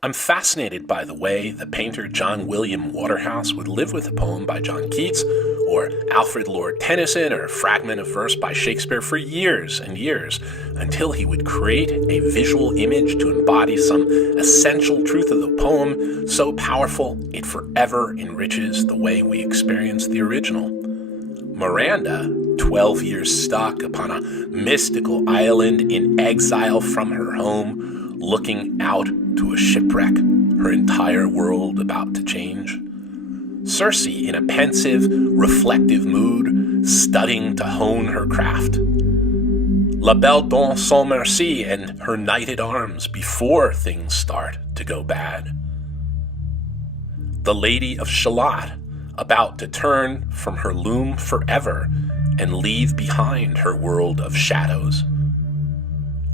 I'm fascinated by the way the painter John William Waterhouse would live with a poem by John Keats, or Alfred Lord Tennyson, or a fragment of verse by Shakespeare for years and years, until he would create a visual image to embody some essential truth of the poem so powerful it forever enriches the way we experience the original. Miranda, 12 years stuck upon a mystical island in exile from her home, looking out to a shipwreck, her entire world about to change. Circe, in a pensive, reflective mood, studying to hone her craft. La Belle Dame sans Merci and her knighted arms before things start to go bad. The Lady of Shalott, about to turn from her loom forever and leave behind her world of shadows.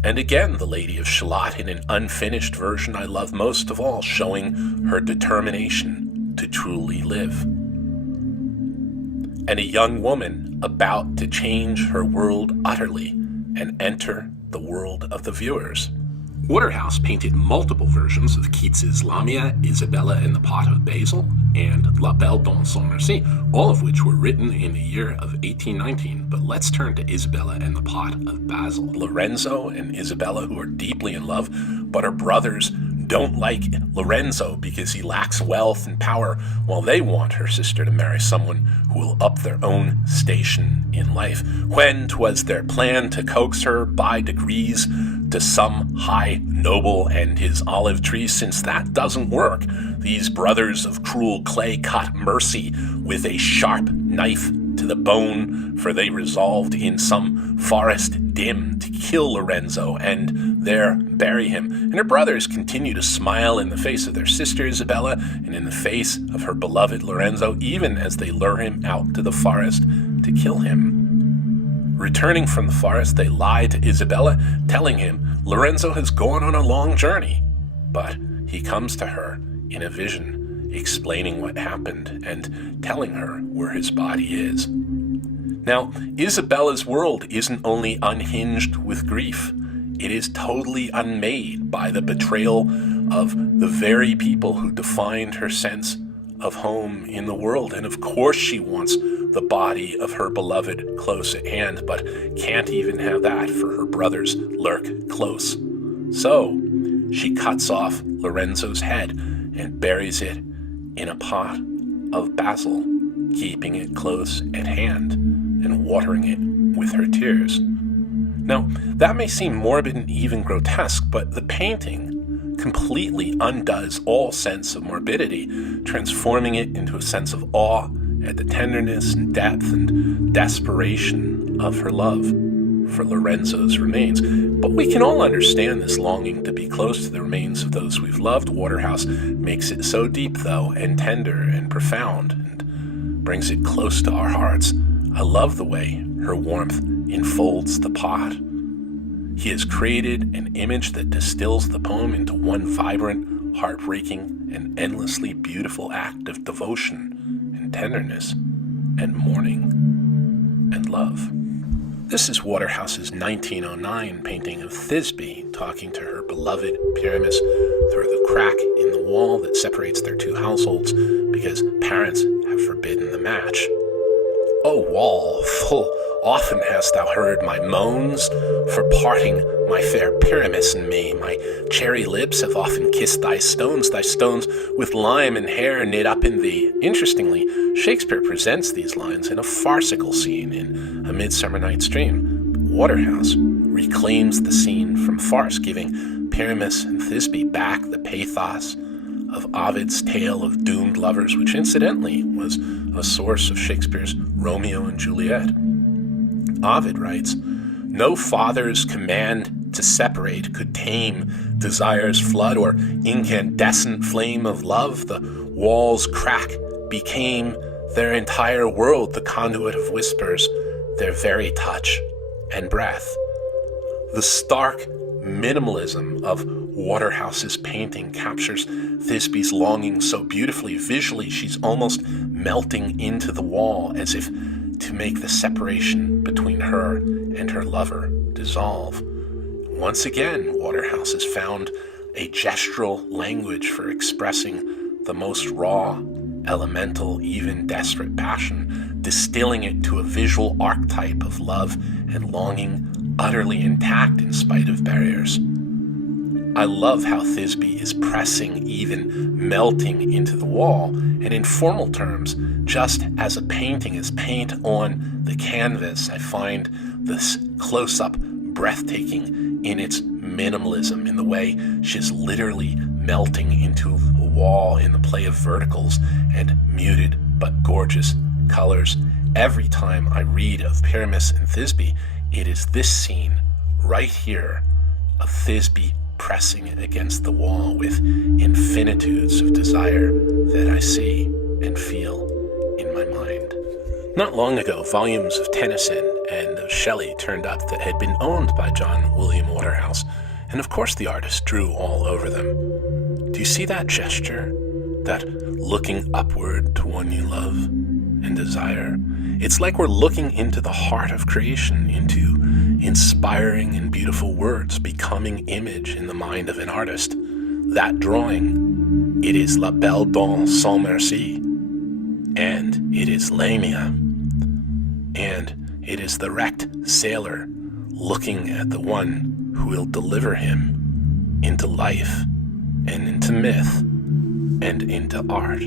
And again, the Lady of Shalott in an unfinished version I love most of all, showing her determination to truly live. And a young woman about to change her world utterly and enter the world of the viewers. Waterhouse painted multiple versions of Keats's Lamia, Isabella and the Pot of Basil, and La Belle Dame sans Merci, all of which were written in the year of 1819. But let's turn to Isabella and the Pot of Basil. Lorenzo and Isabella, who are deeply in love, but are brothers, don't like Lorenzo because he lacks wealth and power, while they want her sister to marry someone who will up their own station in life. When 'twas their plan to coax her by degrees to some high noble and his olive tree, since that doesn't work, these brothers of cruel clay cut Mercy with a sharp knife to the bone, for they resolved in some forest dim to kill Lorenzo and there bury him. And her brothers continue to smile in the face of their sister Isabella and in the face of her beloved Lorenzo, even as they lure him out to the forest to kill him. Returning from the forest, they lie to Isabella, telling him Lorenzo has gone on a long journey. But he comes to her in a vision, explaining what happened and telling her where his body is. Now, Isabella's world isn't only unhinged with grief, it is totally unmade by the betrayal of the very people who defined her sense of home in the world. And of course she wants the body of her beloved close at hand, but can't even have that, for her brothers lurk close. So she cuts off Lorenzo's head and buries it in a pot of basil, keeping it close at hand and watering it with her tears. Now, that may seem morbid and even grotesque, but the painting completely undoes all sense of morbidity, transforming it into a sense of awe at the tenderness and depth and desperation of her love for Lorenzo's remains. But we can all understand this longing to be close to the remains of those we've loved. Waterhouse makes it so deep, though, and tender and profound, and brings it close to our hearts. I love the way her warmth enfolds the pot. He has created an image that distills the poem into one vibrant, heartbreaking, and endlessly beautiful act of devotion and tenderness and mourning and love. This is Waterhouse's 1909 painting of Thisbe talking to her beloved Pyramis through the crack in the wall that separates their two households because parents have forbidden the match. O wall, full often hast thou heard my moans for parting my fair Pyramis and me. My cherry lips have often kissed thy stones with lime and hair knit up in thee. Interestingly, Shakespeare presents these lines in a farcical scene in A Midsummer Night's Dream. Waterhouse reclaims the scene from farce, giving Pyramis and Thisbe back the pathos of Ovid's tale of doomed lovers, which incidentally was a source of Shakespeare's Romeo and Juliet. Ovid writes, "No father's command to separate could tame desire's flood or incandescent flame of love. The walls' crack became their entire world, the conduit of whispers, their very touch and breath." The stark minimalism of Waterhouse's painting captures Thisbe's longing so beautifully. Visually, she's almost melting into the wall as if to make the separation between her and her lover dissolve. Once again, Waterhouse has found a gestural language for expressing the most raw, elemental, even desperate passion, distilling it to a visual archetype of love and longing, utterly intact in spite of barriers. I love how Thisbe is pressing, even melting into the wall, and in formal terms, just as a painting is paint on the canvas, I find this close-up breathtaking in its minimalism, in the way she's literally melting into a wall in the play of verticals and muted but gorgeous colors. Every time I read of Pyramis and Thisbe, it is this scene right here of Thisbe pressing against the wall with infinitudes of desire that I see and feel in my mind. Not long ago, volumes of Tennyson and of Shelley turned up that had been owned by John William Waterhouse, and of course the artist drew all over them. Do you see that gesture? That looking upward to one you love and desire? It's like we're looking into the heart of creation, into inspiring and beautiful words becoming image in the mind of an artist. That drawing, it is La Belle Dame sans merci, and it is Lamia, and it is the wrecked sailor looking at the one who will deliver him into life and into myth and into art.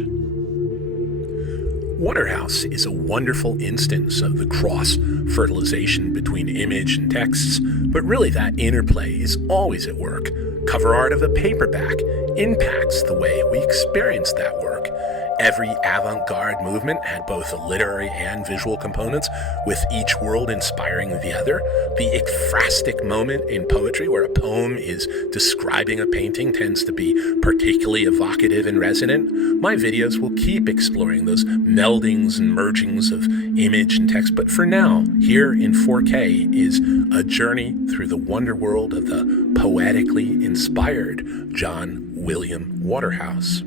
Waterhouse is a wonderful instance of the cross-fertilization between image and texts, but really that interplay is always at work. Cover art of a paperback impacts the way we experience that work. Every avant-garde movement had both literary and visual components, with each world inspiring the other. The ekphrastic moment in poetry, where a poem is describing a painting, tends to be particularly evocative and resonant. My videos will keep exploring those meldings and mergings of image and text, but for now, here in 4K is a journey through the wonder world of the poetically inspired John William Waterhouse.